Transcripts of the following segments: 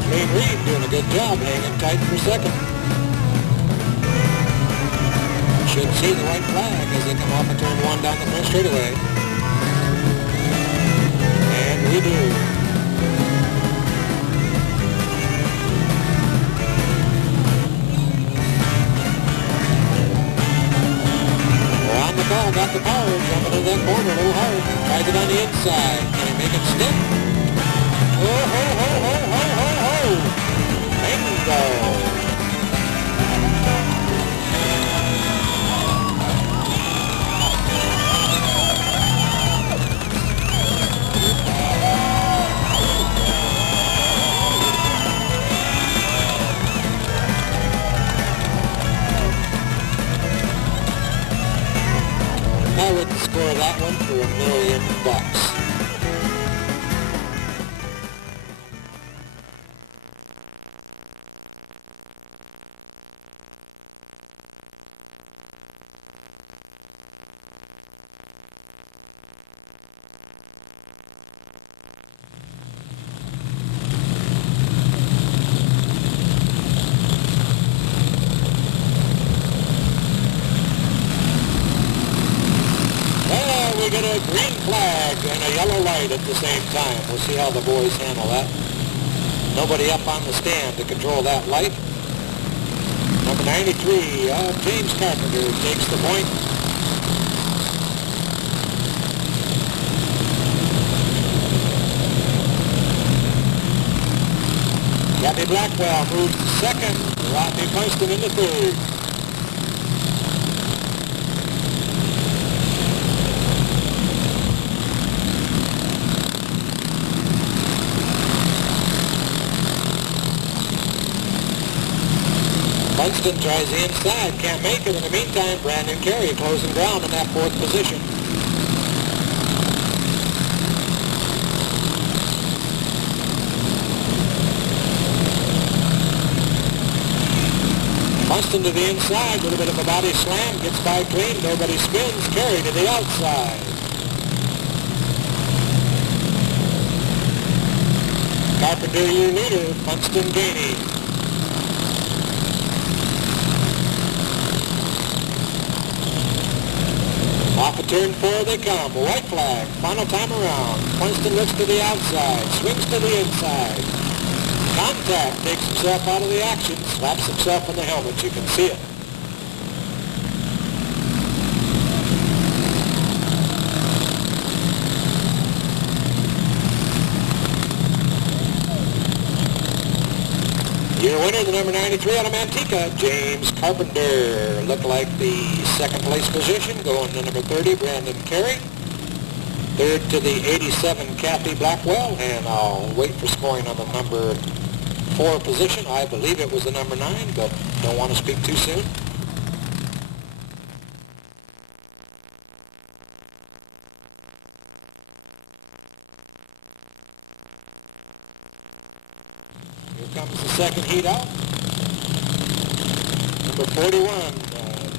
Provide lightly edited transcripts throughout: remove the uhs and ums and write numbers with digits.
Kathleen Reed doing a good job hanging tight for second. Should see the white flag as they come off of turn 1 down the front straightaway. And we do. Around the ball, got the power, jumping in that corner a little hard. Tries it on the inside. Can he make it stick? Oh, ho, ho, ho, ho, ho, ho! Bingo! I would score that one for $1 million. We get a green flag and a yellow light at the same time. We'll see how the boys handle that. Nobody up on the stand to control that light. Number 93, James Carpenter takes the point. Gabby Blackwell moves to second. Rodney Funston into third. Funston tries the inside, can't make it. In the meantime, Brandon Carey closing ground in that fourth position. Funston to the inside, a little bit of a body slam, gets by clean, nobody spins. Carey to the outside. Carpenter, your leader, Funston gaining. Off of turn 4 they come. White flag. Final time around. Funston looks to the outside. Swings to the inside. Contact. Takes himself out of the action. Slaps himself in the helmet. You can see it. Your winner, the number 93 out of Manteca, James Carpenter. Looked like the second place position, going to number 30, Brandon Carey. Third to the 87, Kathy Blackwell, and I'll wait for scoring on the number 4 position. I believe it was the number 9, but don't want to speak too soon. Comes the second heat out. Number 41,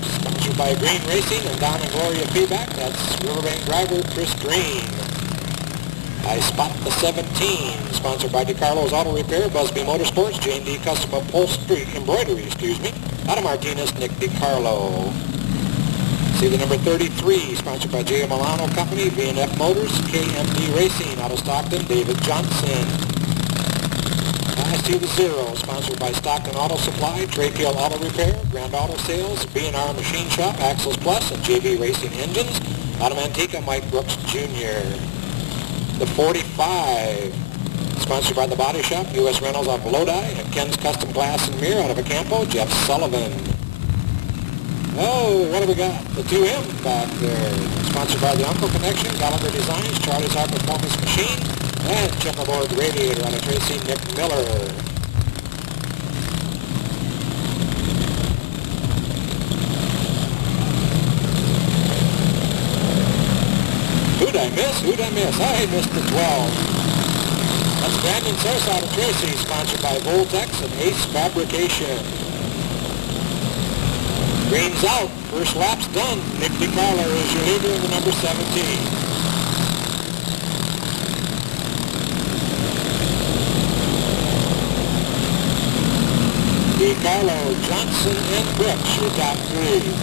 sponsored by Green Racing and Don and Gloria Feedback. That's Riverbank driver Chris Green. I spot the 17, sponsored by DeCarlo's Auto Repair, Busby Motorsports, J&D Custom Upholstery Embroidery, out of Martinez, Nick DeCarlo. See the number 33, sponsored by J. Milano Company, V&F Motors, KMD Racing, out of Stockton, David Johnson. To the 0, sponsored by Stockton Auto Supply, Trayfield Auto Repair, Grand Auto Sales, B&R Machine Shop, Axles Plus, and JB Racing Engines. Out of Manteca, Mike Brooks Jr. The 45, sponsored by the Body Shop, U.S. Rentals out of Lodi, and Ken's Custom Glass and Mirror out of Acampo, Jeff Sullivan. Oh, what do we got? The 2M back there, sponsored by the Uncle Connection, Gallagher Designs, Charlie's High Performance Machine, and checkerboard radiator out of Tracy Nick Miller. Who'd I miss? Who'd I miss? I missed the 12. That's Brandon Sosa out of Tracy, sponsored by Voltex and Ace Fabrication. Green's out. First lap's done. Nick DeCarlo is your leader in the number 17. DiCarlo, Johnson, and Brooks, your top three.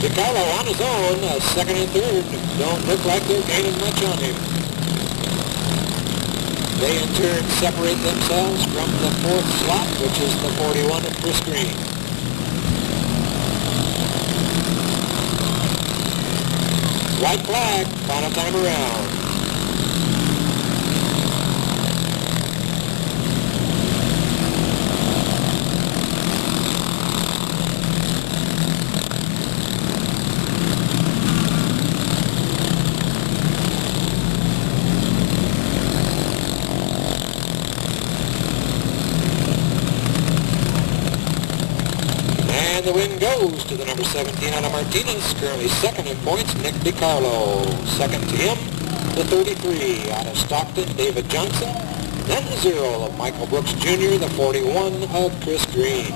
DiCarlo on his own, second and third, don't look like they're gaining much on him. They in turn separate themselves from the fourth slot, which is the 41 of Chris Green. White flag, final time around. And the win goes to the number 17 out of Martinez, currently second in points, Nick DiCarlo. Second to him, the 33 out of Stockton, David Johnson. Then the 0 of Michael Brooks Jr., the 41 of Chris Green.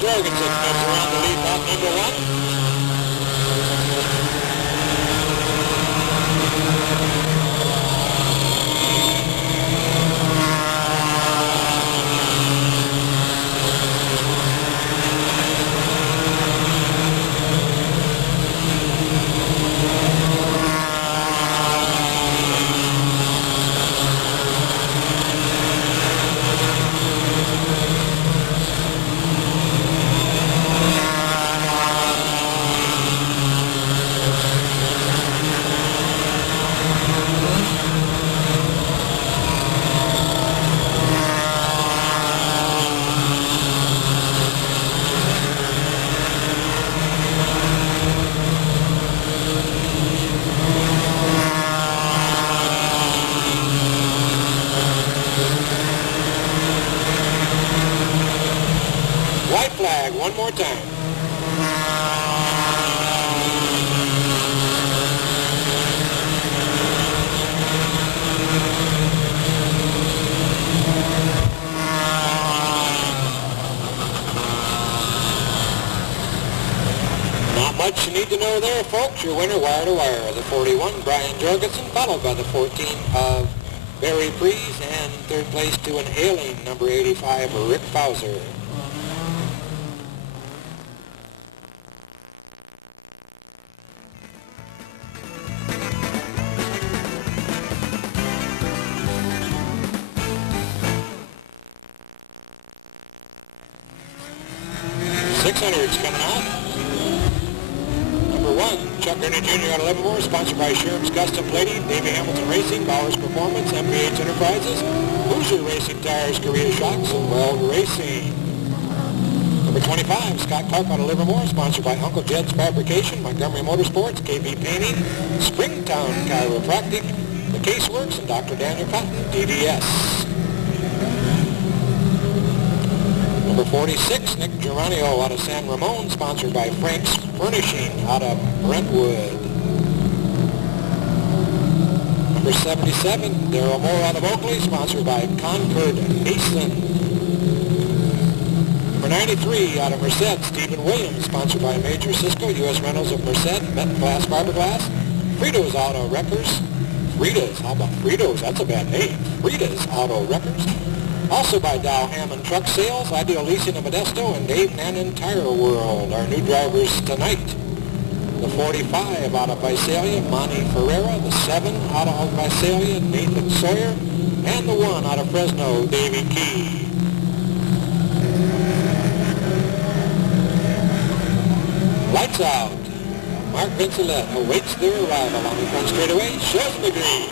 Jorgensen comes around to lead lap number one. White flag one more time. Not much you need to know there, folks. Your winner, wire to wire, the 41, Brian Jorgensen, followed by the 14 of Barry Prees, and third place to an ailing number 85, Rick Fauser. $600's coming out. Number 1, Chuck Gurney Jr. out of Livermore, sponsored by Sherm's Custom Plating, Davey Hamilton Racing, Bowers Performance, MPH Enterprises, Hoosier Racing Tires, Korea Shocks, and Weld Racing. Number 25, Scott Clark out of Livermore, sponsored by Uncle Jed's Fabrication, Montgomery Motorsports, KB Painting, Springtown Chiropractic, The Caseworks, and Dr. Daniel Cotton, DDS. Number 46, Nick Geronio out of San Ramon, sponsored by Frank's Furnishing out of Brentwood. Number 77, Daryl Moore out of Oakley, sponsored by Concord Mason. Number 93, out of Merced, Stephen Williams, sponsored by Major Cisco, U.S. Rentals of Merced, Met Glass Fiberglass. Fritos Auto Wreckers. Fritos, how about Fritos? That's a bad name. Fritos Auto Wreckers. Also by Dow Hammond Truck Sales, Ideal Leasing of Modesto, and Dave Nannon Tire World. Our new drivers tonight. The 45 out of Visalia, Monty Ferreira. The 7 out of Visalia, Nathan Sawyer. And the 1 out of Fresno, Davey Key. Lights out. Mark Vincelette awaits their arrival on the front straightaway, shows the green.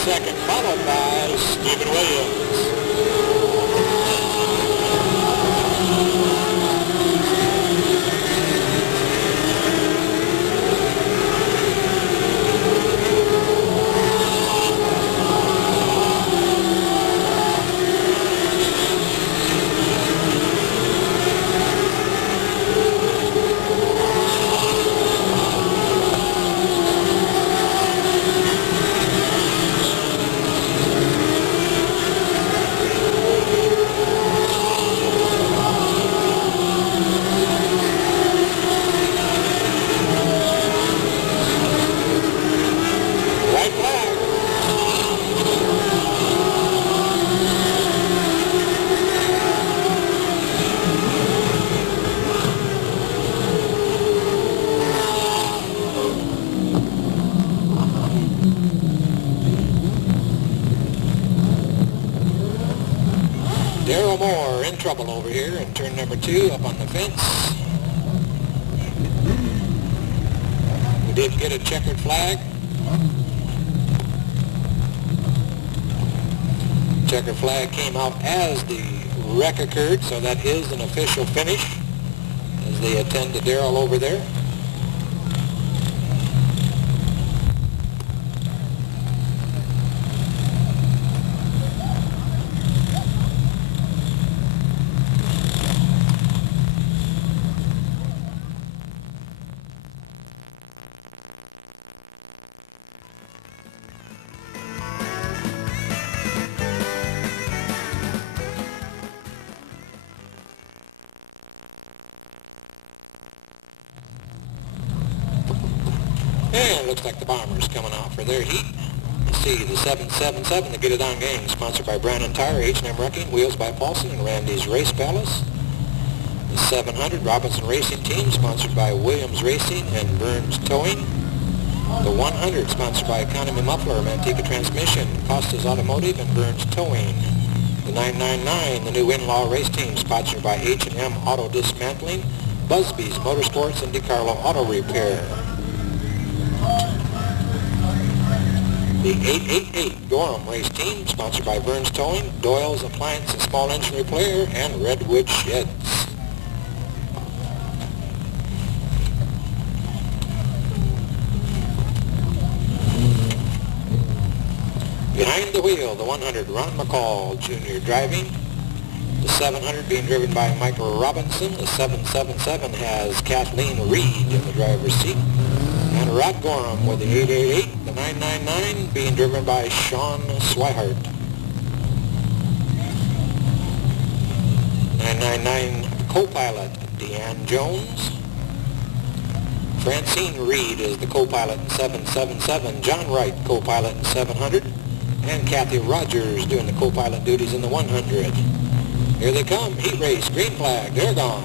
Second, followed by Stephen Williams. Darrell Moore in trouble over here in turn number 2 up on the fence. We did get a checkered flag. Checkered flag came out as the wreck occurred, so that is an official finish as they attend to Darrell over there. And it looks like the Bombers coming out for their heat. You see the 777, the Get It On game, sponsored by Brandon Tire, H&M Wrecking, Wheels by Paulson, and Randy's Race Palace. The 700 Robinson Racing Team, sponsored by Williams Racing and Burns Towing. The 100, sponsored by Economy Muffler, Manteca Transmission, Costas Automotive, and Burns Towing. The 999, the new in-law race team, sponsored by H&M Auto Dismantling, Busby's Motorsports, and DeCarlo Auto Repair. The 888 Gorham Race Team, sponsored by Burns Towing, Doyle's Appliance and Small Engine Repair, and Redwood Sheds. Behind the wheel, the 100, Ron McCall Jr. driving. The 700 being driven by Michael Robinson. The 777 has Kathleen Reed in the driver's seat. And Rod Gorham with the 888, the 999 being driven by Sean Swihart. 999 co-pilot Deanne Jones. Francine Reed is the co-pilot in 777. John Wright, co-pilot in 700. And Kathy Rogers doing the co-pilot duties in the 100. Here they come, heat race, green flag, they're gone.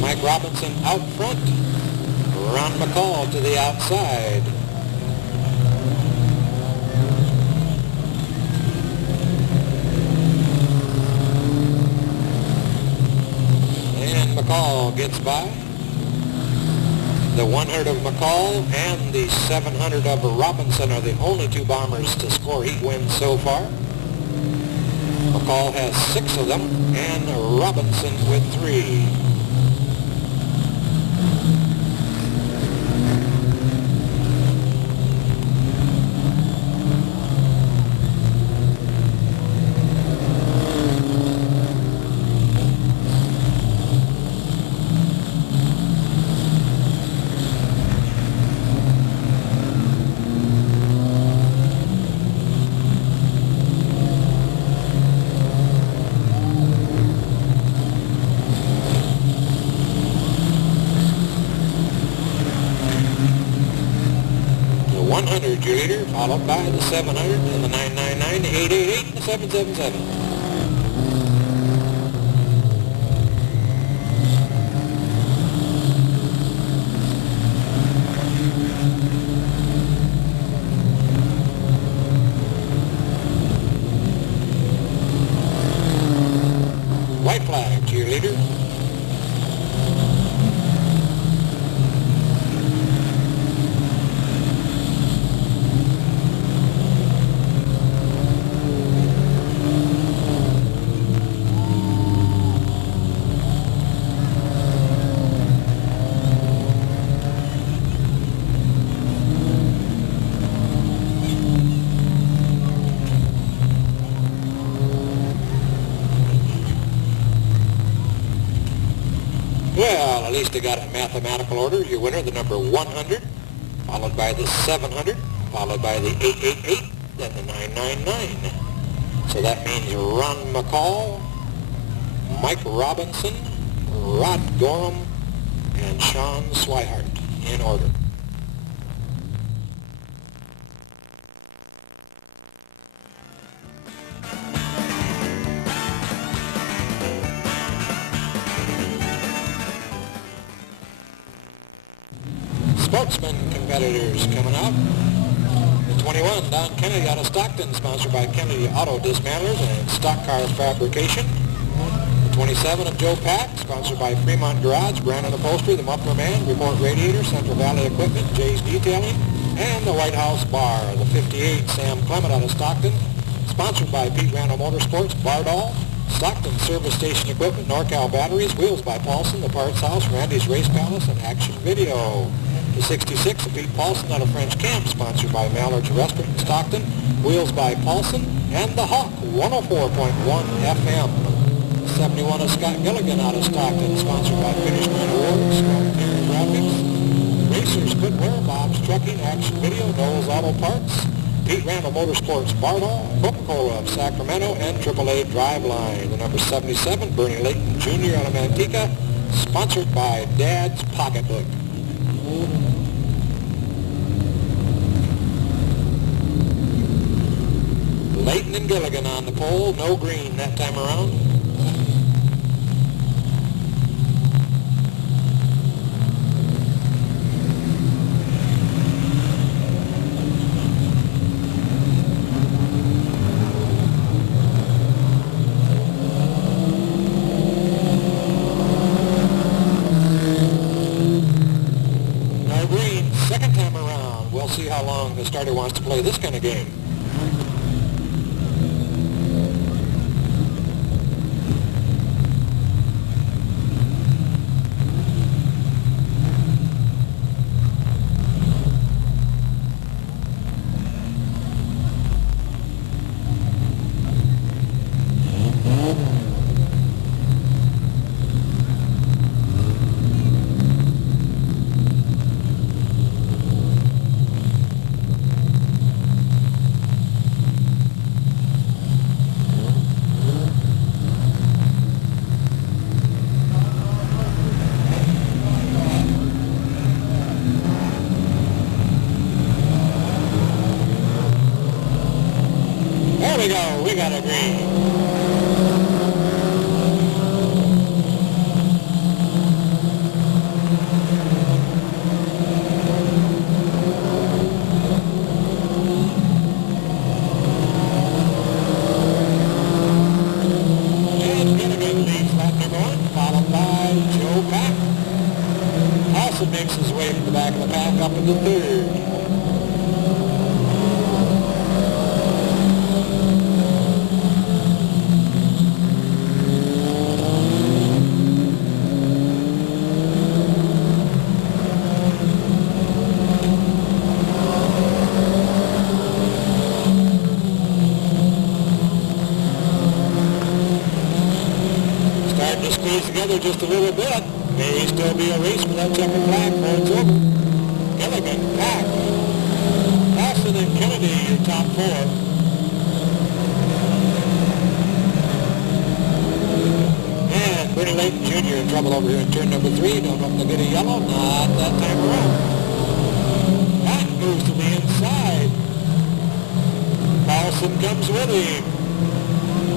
Mike Robinson out front, Ron McCall to the outside. And McCall gets by. The 100 of McCall and the 700 of Robinson are the only two Bombers to score heat wins so far. McCall has 6 of them, and Robinson with 3. 700, your leader, followed by the 700 and the 999, the 888, and the 777. White flag to your leader. Well, at least they got it in mathematical order. Your winner, the number 100, followed by the 700, followed by the 888, then the 999. So that means Ron McCall, Mike Robinson, Rod Gorham, and Sean Swihart in order. Sportsman competitors coming out. The 21, Don Kennedy out of Stockton, sponsored by Kennedy Auto Dismantlers and Stock Car Fabrication. The 27 of Joe Pack, sponsored by Fremont Garage, Brandon Upholstery, The Muffler Man, Report Radiator, Central Valley Equipment, Jay's Detailing, and the White House Bar. The 58, Sam Clement out of Stockton, sponsored by Pete Randall Motorsports, Bardall, Stockton Service Station Equipment, NorCal Batteries, Wheels by Paulson, The Parts House, Randy's Race Palace, and Action Video. The 66 of Pete Paulson out of French Camp, sponsored by Mallard's Restaurant in Stockton, Wheels by Paulson, and The Hawk, 104.1 FM. The 71 of Scott Gilligan out of Stockton, sponsored by Finishman Awards, Commentary Graphics, Racers Footwear, Bob's Trucking, Action Video, Knowles Auto Parts, Pete Randall Motorsports, Bardall, Coca-Cola of Sacramento, and AAA Driveline. The number 77, Bernie Layton Jr. out of Manteca, sponsored by Dad's Pocketbook. Layton and Gilligan on the pole, no green that time around. No green, second time around. We'll see how long the starter wants to play this kind of game. There we go, we got a green. And Gilligan leads lap number 1, followed by Joe Pack. Also makes his way from the back of the pack up into third. Starting to squeeze together just a little bit. May still be a race for that checkered flag before it's over. Gilligan, Pack, Paxton and Kennedy, your top four. And Bernie Layton Jr. in trouble over here in turn number 3. Don't know if they'll get a yellow. Not that time around. Pack moves to the inside. Paulson comes with him.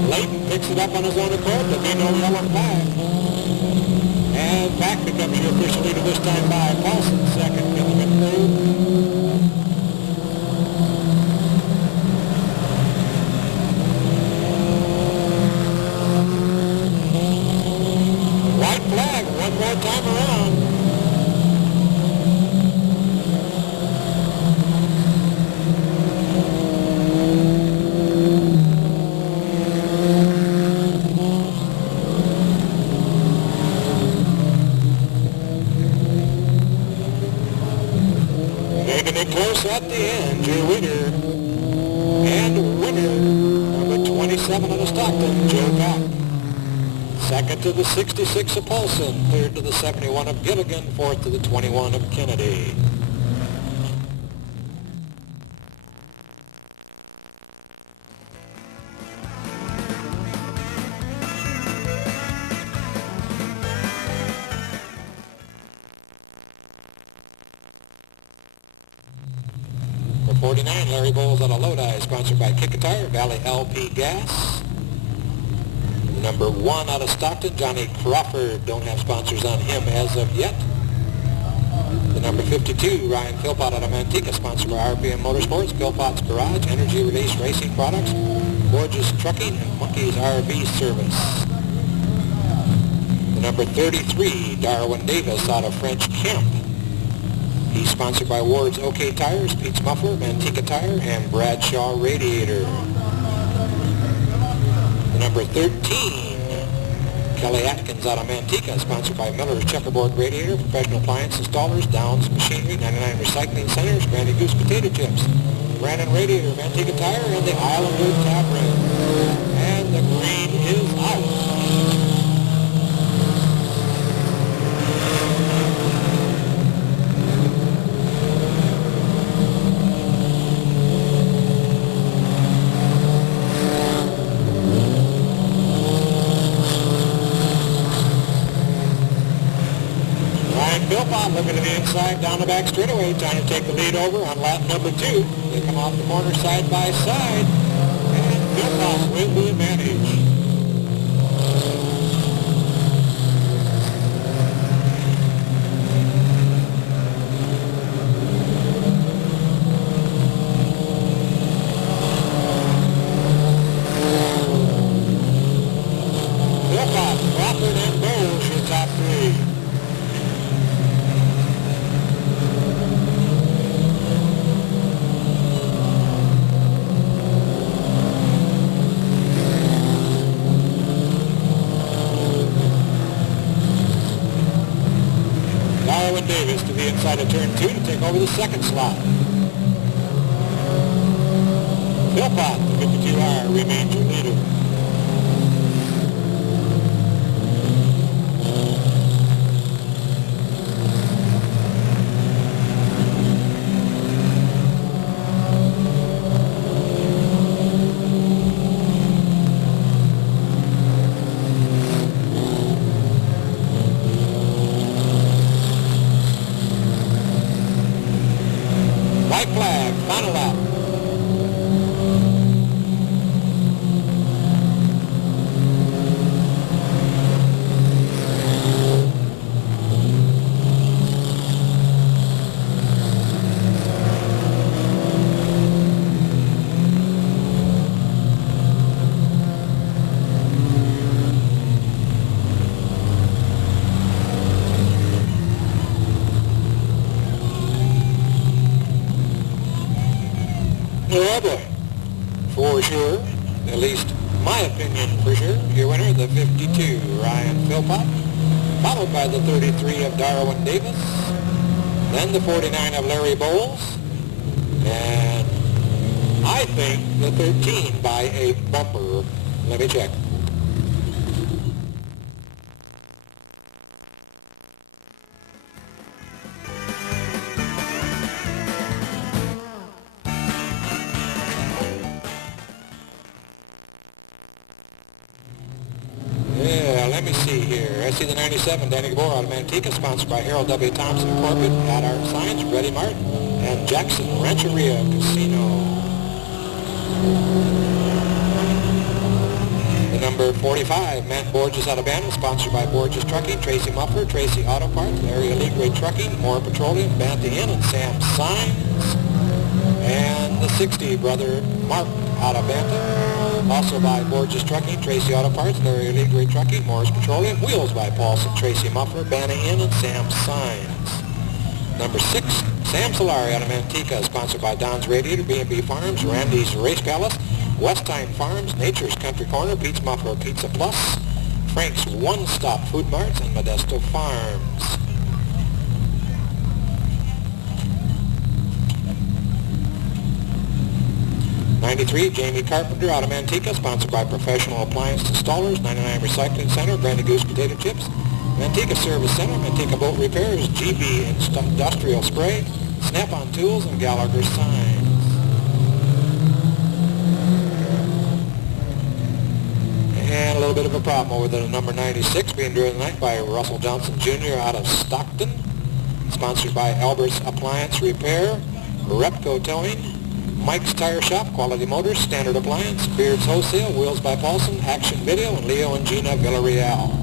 Layton picks it up on his own accord. There'll be no yellow flag. And back becomes your official leader this time by Paulson. Second, Gilligan third. White flag one more time around. Making it close at the end, your winner and winner, number 27 of the Stockton, Joe Cock. Second to the 66 of Paulson, third to the 71 of Gilligan, fourth to the 21 of Kennedy. For 49, Larry Bowles out of Lodi, sponsored by Kick-A-Tire, Valley LP Gas. Number 1 out of Stockton, Johnny Crawford. Don't have sponsors on him as of yet. The number 52, Ryan Philpott out of Manteca, sponsored by RPM Motorsports, Philpott's Garage, Energy Release Racing Products, Gorgeous Trucking, and Monkey's RV Service. The number 33, Darwin Davis out of French Camp. He's sponsored by Ward's OK Tires, Pete's Muffler, Manteca Tire, and Bradshaw Radiator. Number 13, Kelly Atkins out of Manteca, sponsored by Miller's Checkerboard Radiator, Professional Appliance Installers, Downs Machinery, 99 Recycling Centers, Granny Goose Potato Chips, Brandon Radiator, Manteca Tire, and the Islandwood Tavern. And the green is out. Philpott looking to the inside, down the back straightaway, trying to take the lead over on lap number 2. They come off the corner side by side, and Philpott with the advantage. Philpott, Crawford, and Bowles, your top 3. Darwin Davis to the inside of turn 2 to take over the second slot. Philpott, the 52R, remains your leader. White flag, final lap. Oh boy, for sure, at least my opinion for sure, your winner, the 52, Ryan Philpott, followed by the 33 of Darwin Davis, then the 49 of Larry Bowles, and I think the 13 by a bumper. Let me check. Let me see here. I see the 97, Danny Gabor out of Manteca, sponsored by Harold W. Thompson Corporate, At Art Science, Reddy Martin, and Jackson Rancheria Casino. Number 45, Matt Borges out of Bantam, sponsored by Borges Trucking, Tracy Muffler, Tracy Auto Parts, Larry Elite Grade Trucking, More Petroleum, Bantha Inn, and Sam Signs. And the 60, Brother Mark out of Bantam, also by Borges Trucking, Tracy Auto Parts, Larry Elite Grade Trucking, Morris Petroleum, Wheels by Paulson, Tracy Muffler, Bantha Inn, and Sam Signs. Number 6, Sam Solari out of Manteca, sponsored by Don's Radiator, B&B Farms, Randy's Race Palace, Westtime Farms, Nature's Country Corner, Pete's Muffler Pizza Plus, Frank's One Stop Food Marts, and Modesto Farms. '93, Jamie Carpenter out of Manteca, sponsored by Professional Appliance Installers, 99 Recycling Center, Granny Goose Potato Chips, Manteca Service Center, Manteca Boat Repairs, GB Industrial Spray, Snap-on Tools, and Gallagher Signs. And a little bit of a problem over there, number 96, being driven tonight by Russell Johnson Jr. out of Stockton, sponsored by Albert's Appliance Repair, Repco Towing, Mike's Tire Shop, Quality Motors, Standard Appliance, Beards Wholesale, Wheels by Paulson, Action Video, and Leo and Gina Villarreal.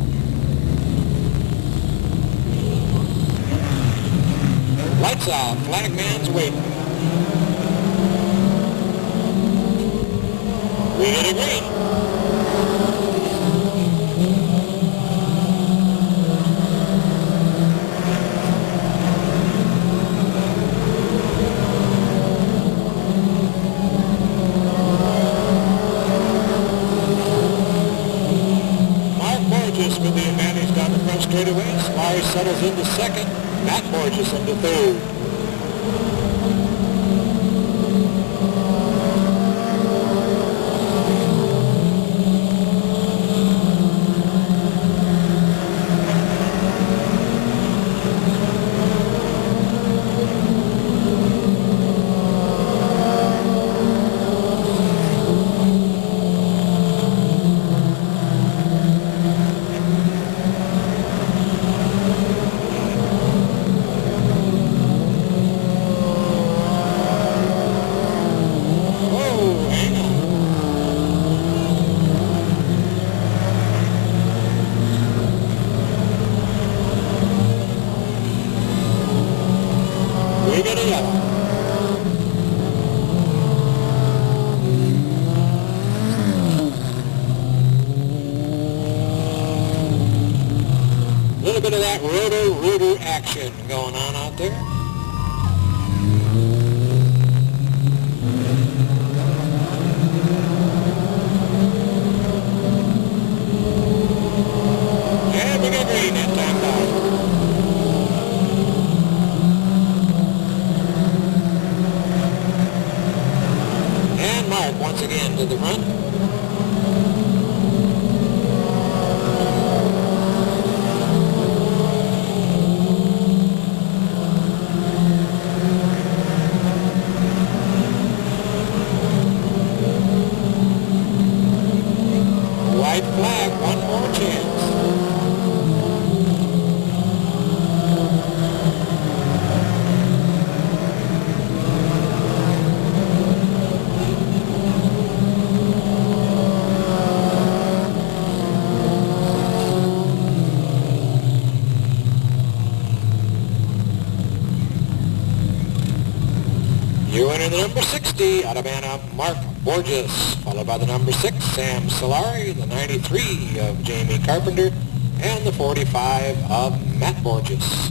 Lights out, flagman's waiting. We get a green. With the advantage down the front straightaway. Solari settles into second. Matt Borges into third. We get a yellow. A little bit of that roto-rooter action going on out there. And we get green that time down. Once again to the front. White flag, one more chance. Your winner, the number 60, out of Bantam, Mark Borges, followed by the number 6, Sam Solari, the 93 of Jamie Carpenter, and the 45 of Matt Borges.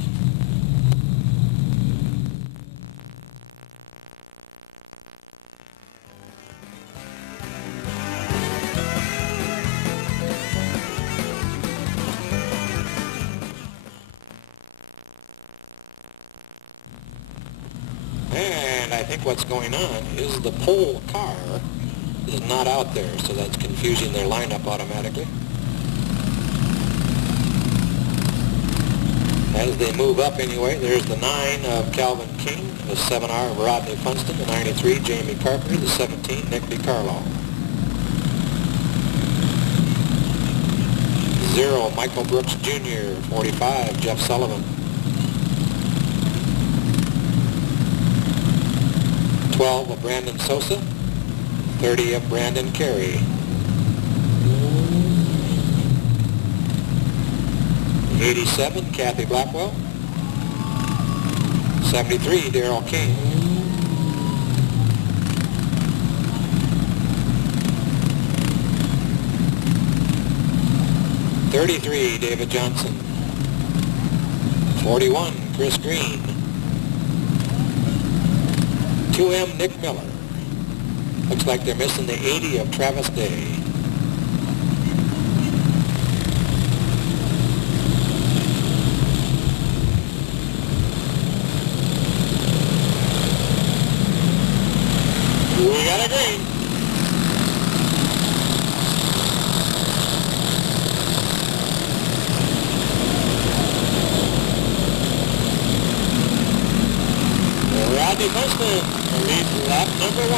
And I think what's going on is the pole car is not out there, so that's confusing their lineup automatically. As they move up anyway, there's the 9 of Calvin King, the 7R of Rodney Funston, the 93 Jamie Carpenter, the 17 Nick DiCarlo. 0 Michael Brooks Jr., 45 Jeff Sullivan. 12 of Brandon Sosa, 30 of Brandon Carey. 87, Kathy Blackwell. 73, Daryl King. 33, David Johnson. 41, Chris Green. 2M, Nick Miller. Looks like they're missing the 80 of Travis Day. We got a green. Rodney Funston leads lap number 1.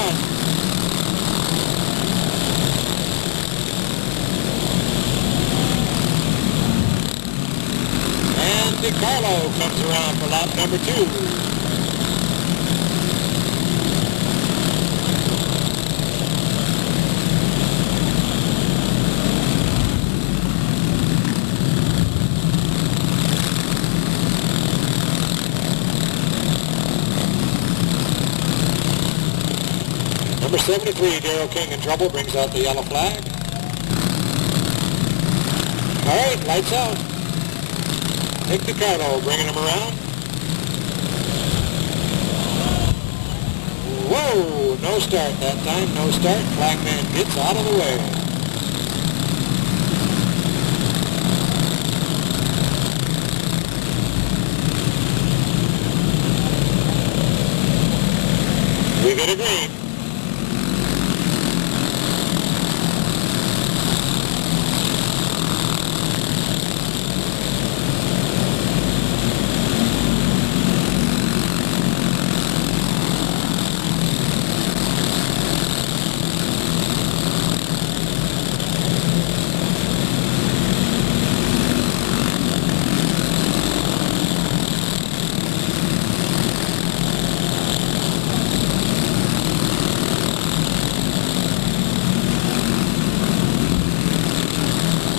And DiCarlo comes around for lap number 2. Number 73, Daryl King in trouble, brings out the yellow flag. All right, lights out. Nick DiCarlo bringing him around. Whoa, no start that time, no start. Flagman gets out of the way. We get a green.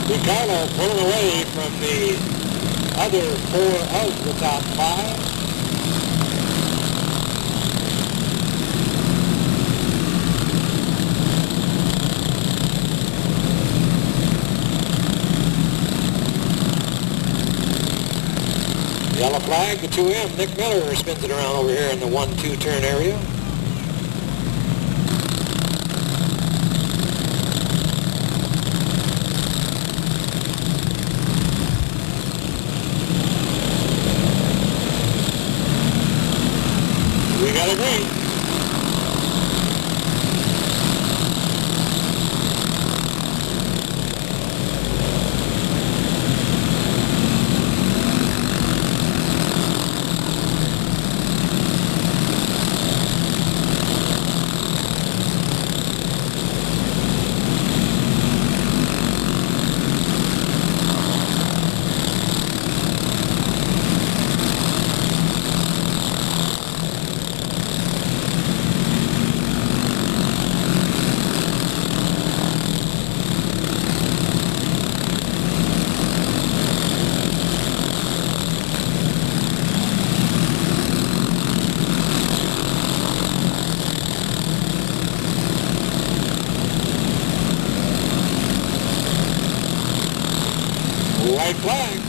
DiCarlo pulling away from the other 4 of the top 5. Yellow flag, the 2M. Nick Miller spins it around over here in the 1-2 turn area. We got a green. White flag.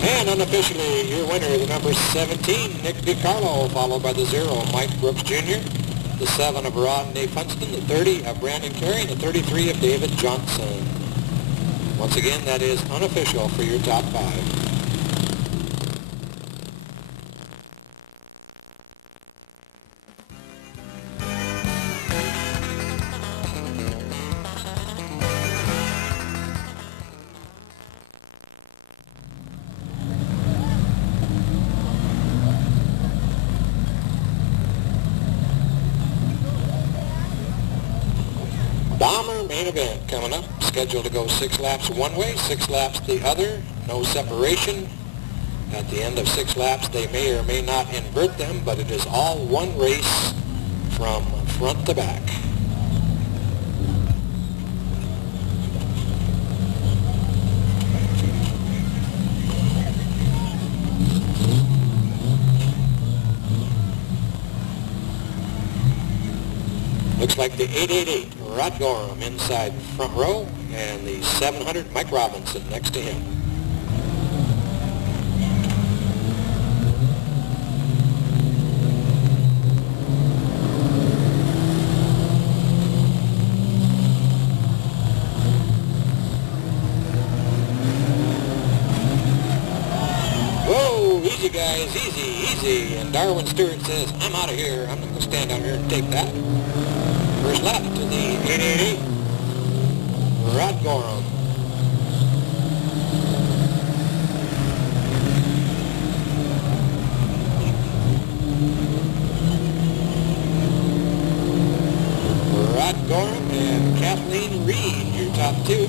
And unofficially, your winner, the number 17, Nick DiCarlo, followed by the 0, Mike Brooks Jr., the 7 of Rodney Funston, the 30 of Brandon Carey, and the 33 of David Johnson. Once again, that is unofficial for your top 5. main event coming up. Scheduled to go 6 laps one way, 6 laps the other. No separation. At the end of 6 laps, they may or may not invert them, but it is all one race from front to back. Looks like the 888, Rod Gorham, inside front row, and the 700, Mike Robinson, next to him. Whoa, easy guys, easy, easy. And Darwin Stewart says, I'm out of here. I'm not going to stand out here and take that. First lap to the 888, Rod Gorham. Rod Gorham and Kathleen Reed, your top two.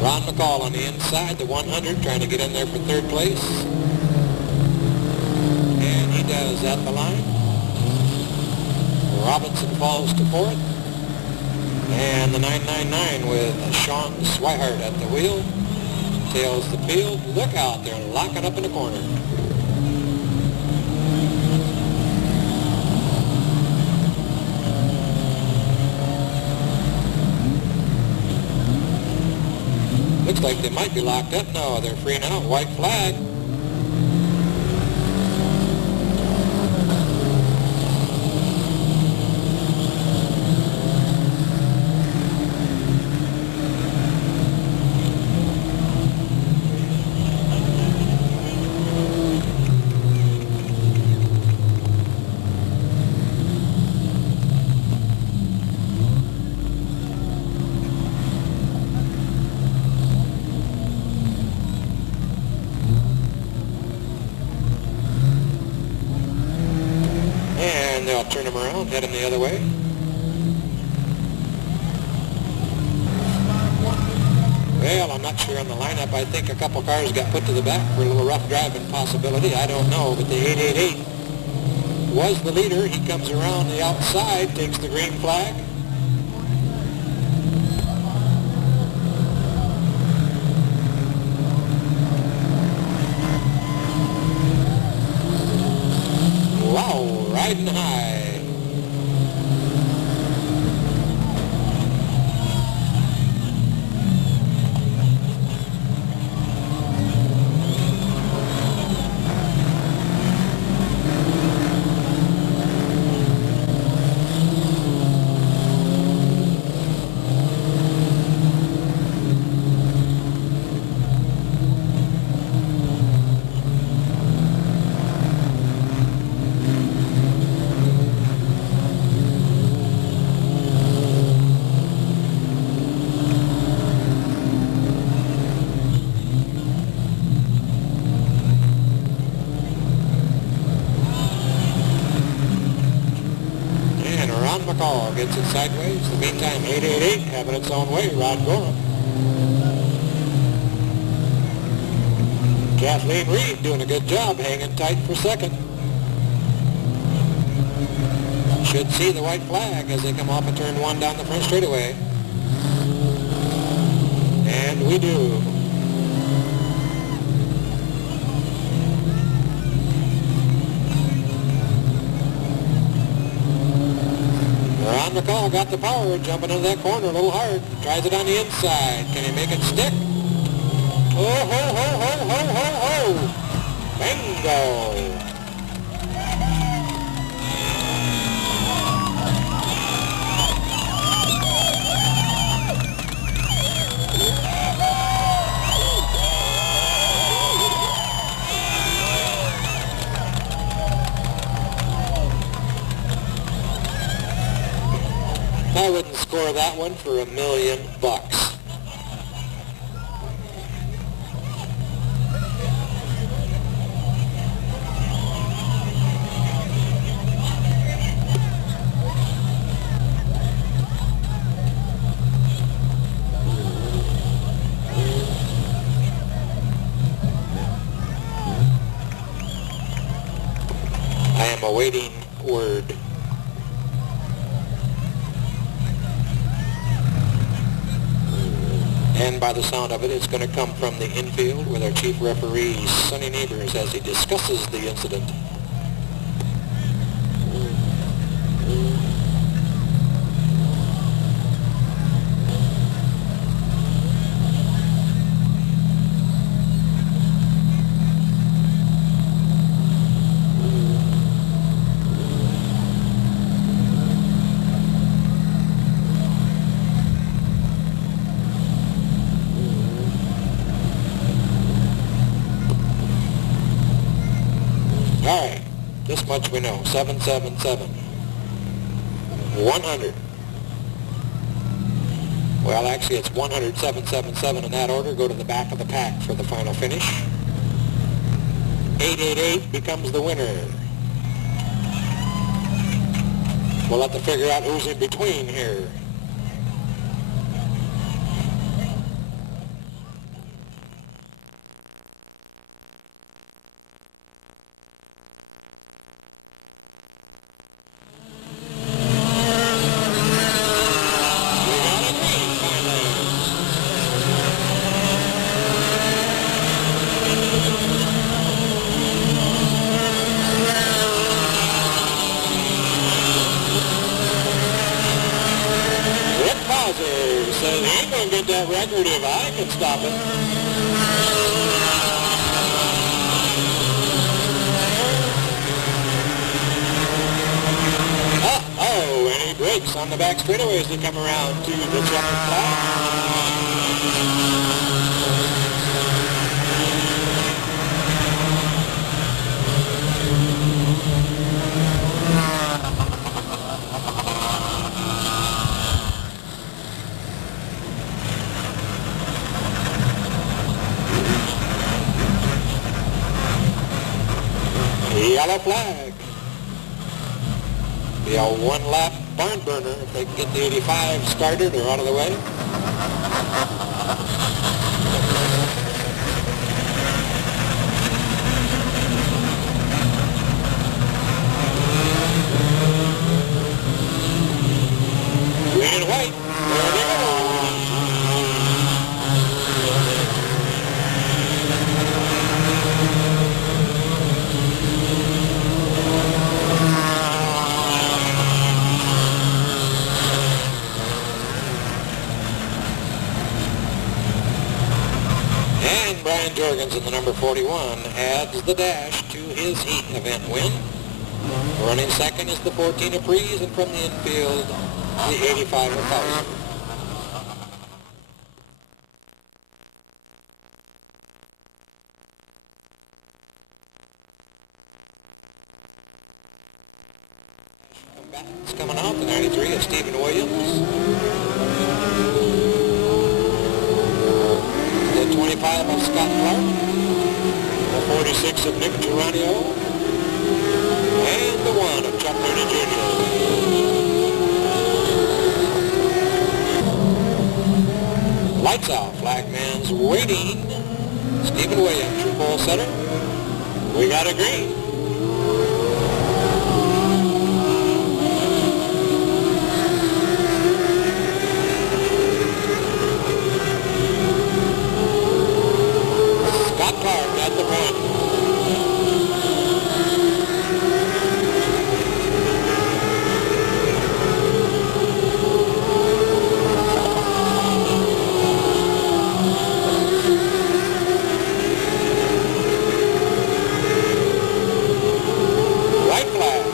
Ron McCall on the inside, the 100, trying to get in there for third place. Does at the line. Robinson falls to fourth. And the 999 with Sean Swihart at the wheel. Tails the field. Look out, they're locking up in the corner. Looks like they might be locked up. No, they're freeing out. White flag. They'll turn him around, head him the other way. Well, I'm not sure on the lineup. I think a couple cars got put to the back for a little rough driving possibility. I don't know, but the 888 was the leader. He comes around the outside, takes the green flag. Wow, riding high. McCall gets it sideways. In the meantime, 888 having its own way. Rod Gorham. Kathleen Reed doing a good job, hanging tight for second. Should see the white flag as they come off of turn 1 down the front straightaway. And we do. Ron McCall got the power, jumping into that corner a little hard. Tries it on the inside. Can he make it stick? Oh, ho, ho, ho, ho, ho, ho. Bingo. I wouldn't score that one for $1 million. awaiting word. And by the sound of it, it's going to come from the infield with our chief referee, Sonny Neighbors, as he discusses the incident. All right, this much we know, 777. 100. Well, actually, it's 100, 777 in that order. Go to the back of the pack for the final finish. 888 becomes the winner. We'll have to figure out who's in between here. Says he ain't gonna get that record if I can stop it. Uh-oh, and he brakes on the back straightaway as they come around to the checkered flag. Yellow flag. Be a one-lap barn burner if they can get the 85 started or out of the way. Green and white. There they go. And Brian Jorgens in the number 41 adds the dash to his heat event win. Running second is the 14 of Breeze, and from the infield, the 85 of Bowser. Combatants coming out, the 93 of Stephen Williams. The 25 of Scott Clark, the 46 of Nick Geronio, and the 1 of Chuck Mooney Jr. Lights out, flagman's waiting. Stephen Williams, your pole setter. We got a green. Clark at the front. White flag.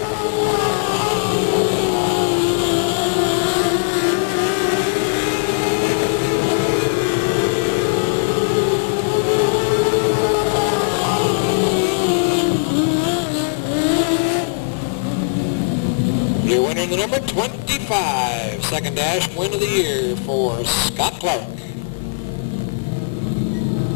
Your winner in the number 25, second dash win of the year for Scott Clark.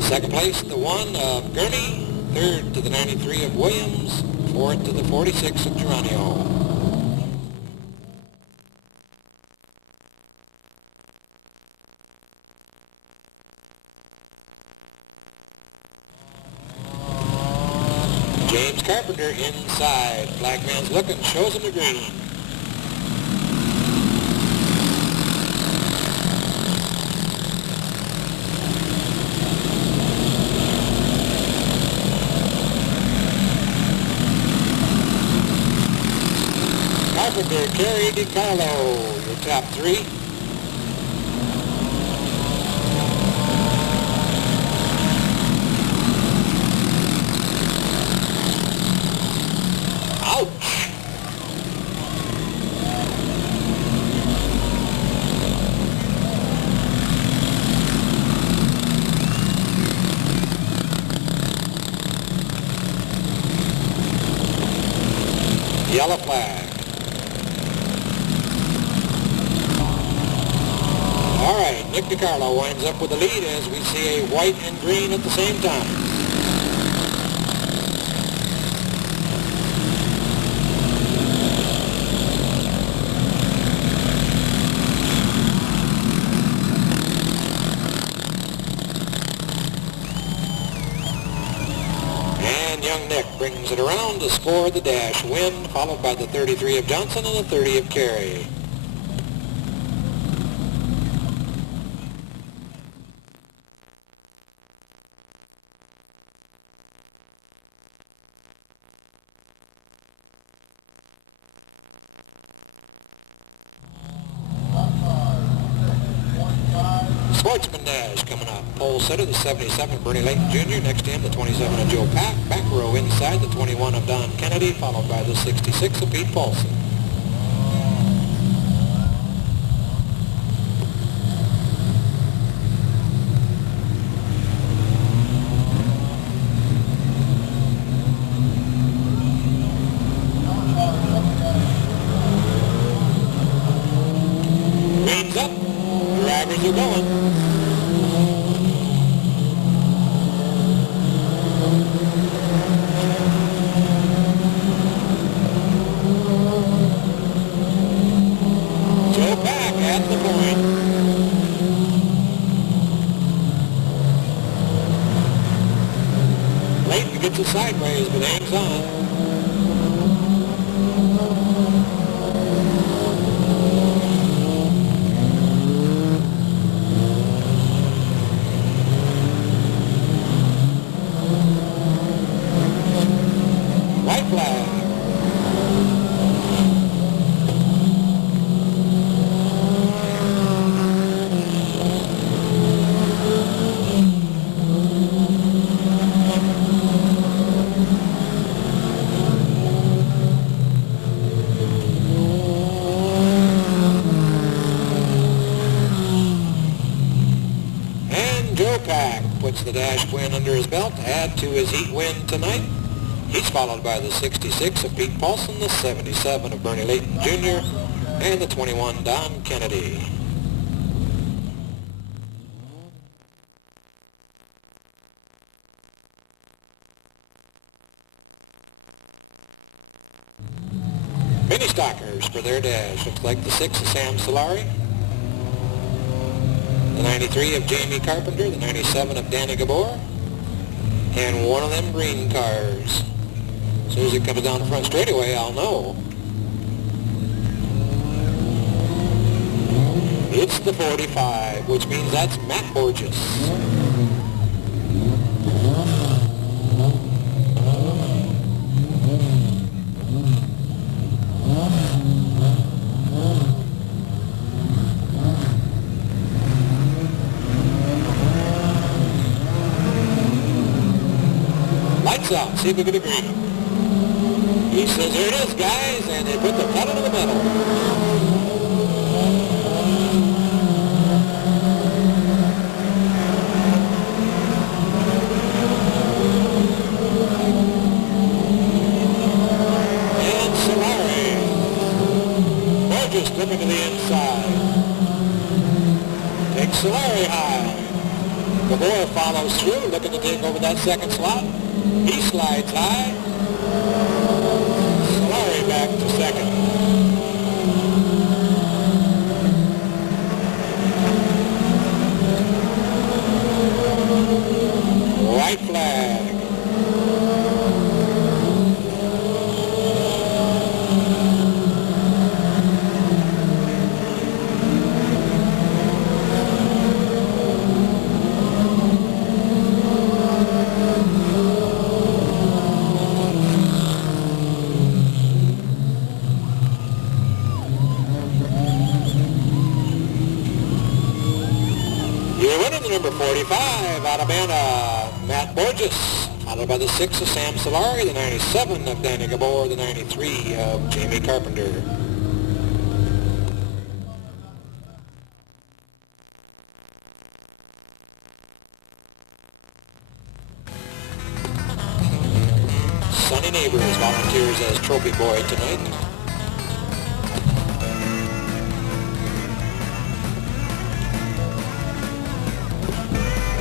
Second place, the 1 of Gurney. Third to the 93 of Williams. Fourth to the 46 of Geronio. James James Carpenter inside. Flagman's looking, shows him the green. Carpenter, Kerry, DiCarlo, your top three. Ouch! Yellow flag. All right, Nick DiCarlo winds up with the lead as we see a white and green at the same time. And young Nick brings it around to score the dash win, followed by the 33 of Johnson and the 30 of Carey. Sportsman dash coming up. Pole sitter, the 77 of Bernie Layton Jr. Next to him, the 27 of Joe Pack. Back row inside, the 21 of Don Kennedy, followed by the 66 of Pete Paulson. Green's up. Drivers are going. Joe back at the point. Layton gets it sideways, but hangs on. White flag. And Joe Pack puts the dash win under his belt to add to his heat win tonight. He's followed by the 66 of Pete Paulson, the 77 of Bernie Layton Jr., and the 21 Don Kennedy. Mini stockers for their dash. Looks like the 6 of Sam Solari, the 93 of Jamie Carpenter, the 97 of Danny Gabor, and one of them green cars. As soon as it comes down the front straightaway, I'll know. It's the 45, which means that's Matt Borges. Lights out, see if we can agree. He says, here it is, guys, and they put the pedal to the metal. And Solari. Borges slipping to the inside. Takes Solari high. Gabor follows through, looking to take over that second slot. He slides high. Solari back to second. White flag. number 45 out of Anna, Matt Borges. Followed by the 6 of Sam Solari, the 97 of Danny Gabor, the 93 of Jamie Carpenter. Sonny Neighbors volunteers as trophy boy tonight.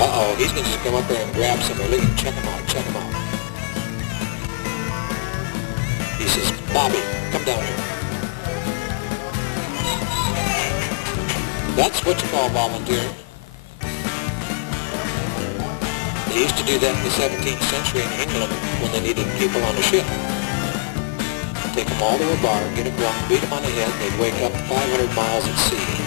Uh-oh, he's going to just come up there and grab somebody. Look, check him out, check him out. He says, Bobby, come down here. That's what you call volunteering. They used to do that in the 17th century in England when they needed people on a ship. Take them all to a bar, get them drunk, beat them on the head, they'd wake up 500 miles at sea.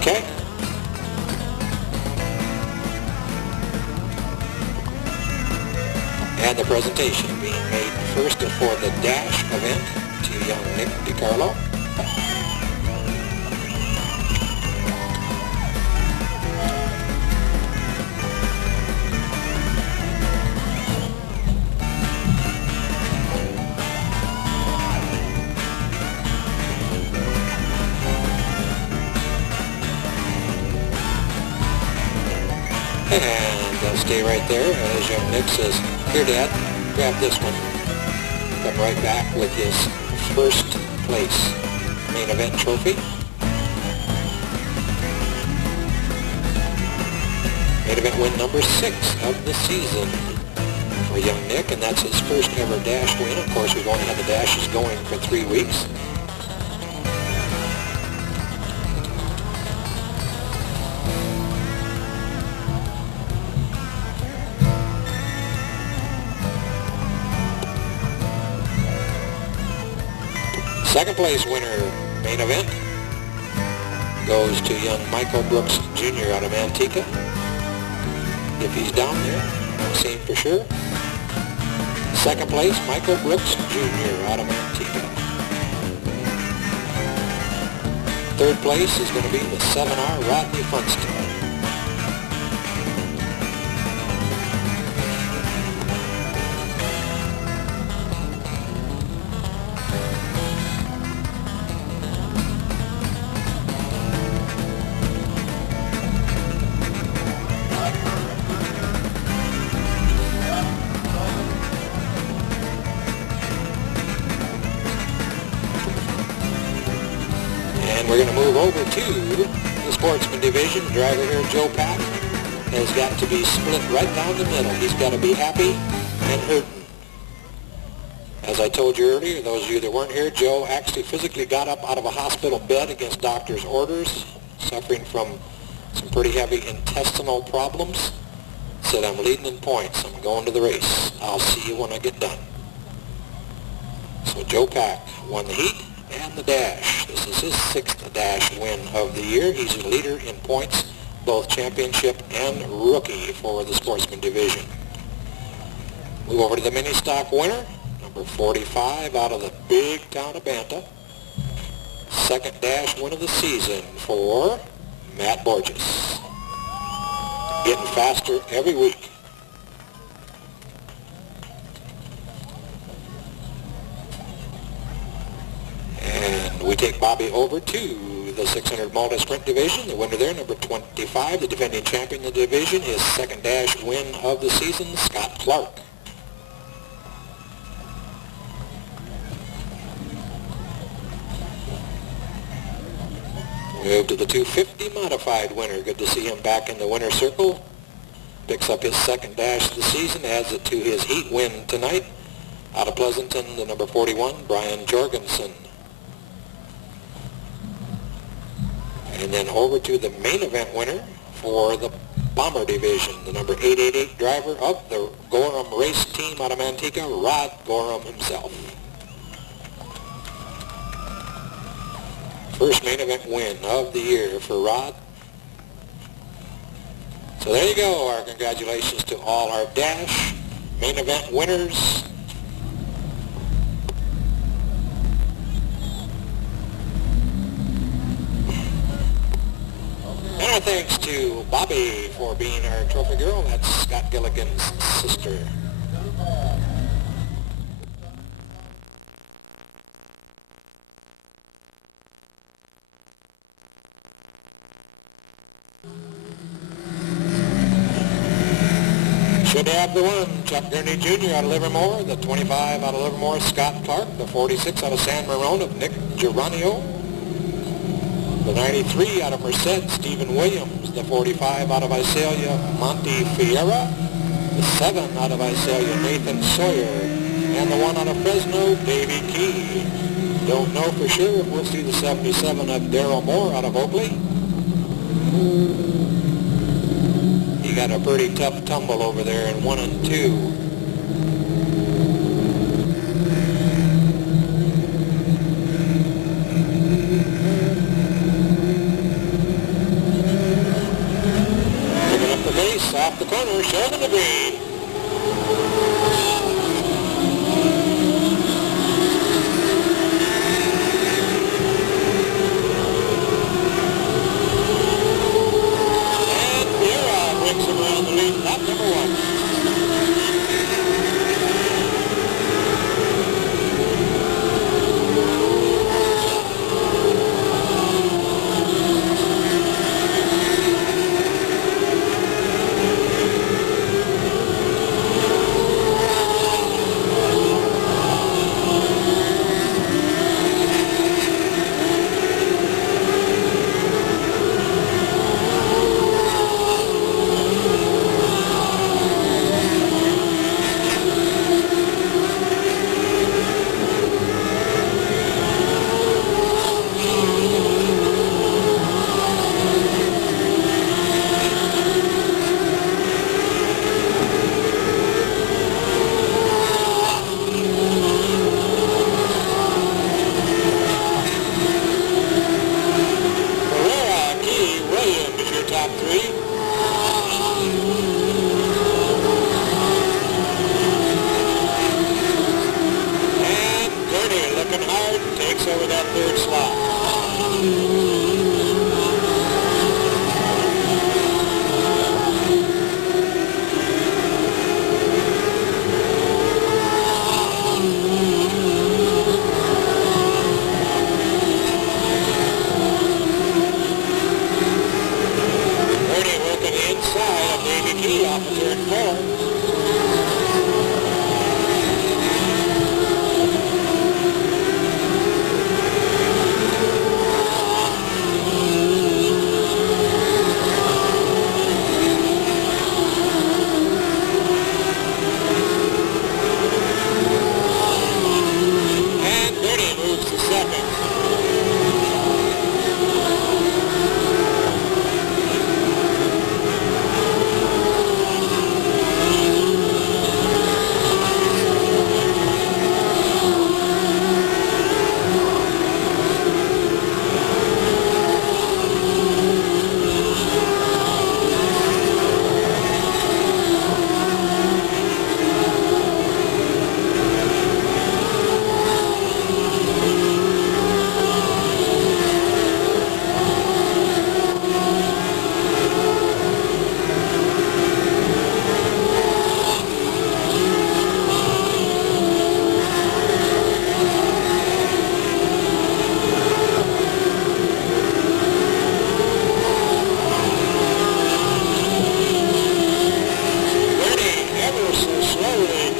Okay. And the presentation being made first for the dash event to young Nick DiCarlo. And they'll stay right there as young Nick says, here Dad, grab this one. Come right back with his first place main event trophy. Main event win number 6 of the season for young Nick, and that's his first ever dash win. Of course, we've only had the dashes going for 3 weeks. Second place winner main event goes to young Michael Brooks Jr. out of Manteca. If he's down there, I'll see him for sure. Second place, Michael Brooks Jr. out of Manteca. Third place is going to be the 7R Rodney Funston. And we're going to move over to the sportsman division. The driver here, Joe Pack, has got to be split right down the middle. He's got to be happy and hurting. As I told you earlier, those of you that weren't here, Joe actually physically got up out of a hospital bed against doctor's orders, suffering from some pretty heavy intestinal problems. Said, I'm leading in points. I'm going to the race. I'll see you when I get done. So Joe Pack won the heat and the dash. This is his 6th dash win of the year. He's a leader in points, both championship and rookie for the sportsman division. Move over to the mini stock winner, number 45 out of the big town of Banta. Second dash win of the season for Matt Borges. Getting faster every week. And we take Bobby over to the 600 multi-sprint division. The winner there, number 25, the defending champion of the division, his second dash win of the season, Scott Clark. Move to the 250 modified winner. Good to see him back in the winner's circle. Picks up his second dash of the season, adds it to his heat win tonight. Out of Pleasanton, the number 41, Brian Jorgensen. And then over to the main event winner for the Bomber Division, the number 888 driver of the Gorham race team out of Manteca, Rod Gorham himself. First main event win of the year for Rod. So there you go. Our congratulations to all our dash main event winners. And our thanks to Bobby for being our trophy girl. That's Scott Gilligan's sister. Should have the one, Chuck Gurney Jr. out of Livermore, the 25 out of Livermore, Scott Clark, the 46 out of San Marone of Nick Geronio, the 93 out of Merced, Stephen Williams, the 45 out of Visalia, Monty Fiera, the 7 out of Visalia, Nathan Sawyer, and the 1 out of Fresno, Davey Key. Don't know for sure if we'll see the 77 of Darrell Moore out of Oakley. He got a pretty tough tumble over there in 1 and 2. Picking up the base, off the corner, showing the green. Around the lead, lap number 1. Top 3. And Gurney looking hard, takes over that 3rd slot. Inside of Davey Key off of turn 4. And Gurney moves to 2nd.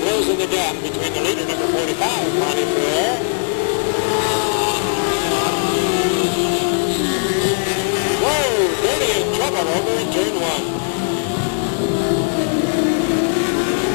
Closing the gap between the leader, number 45, Monty Fiera. Whoa, Gurney in trouble over in turn 1.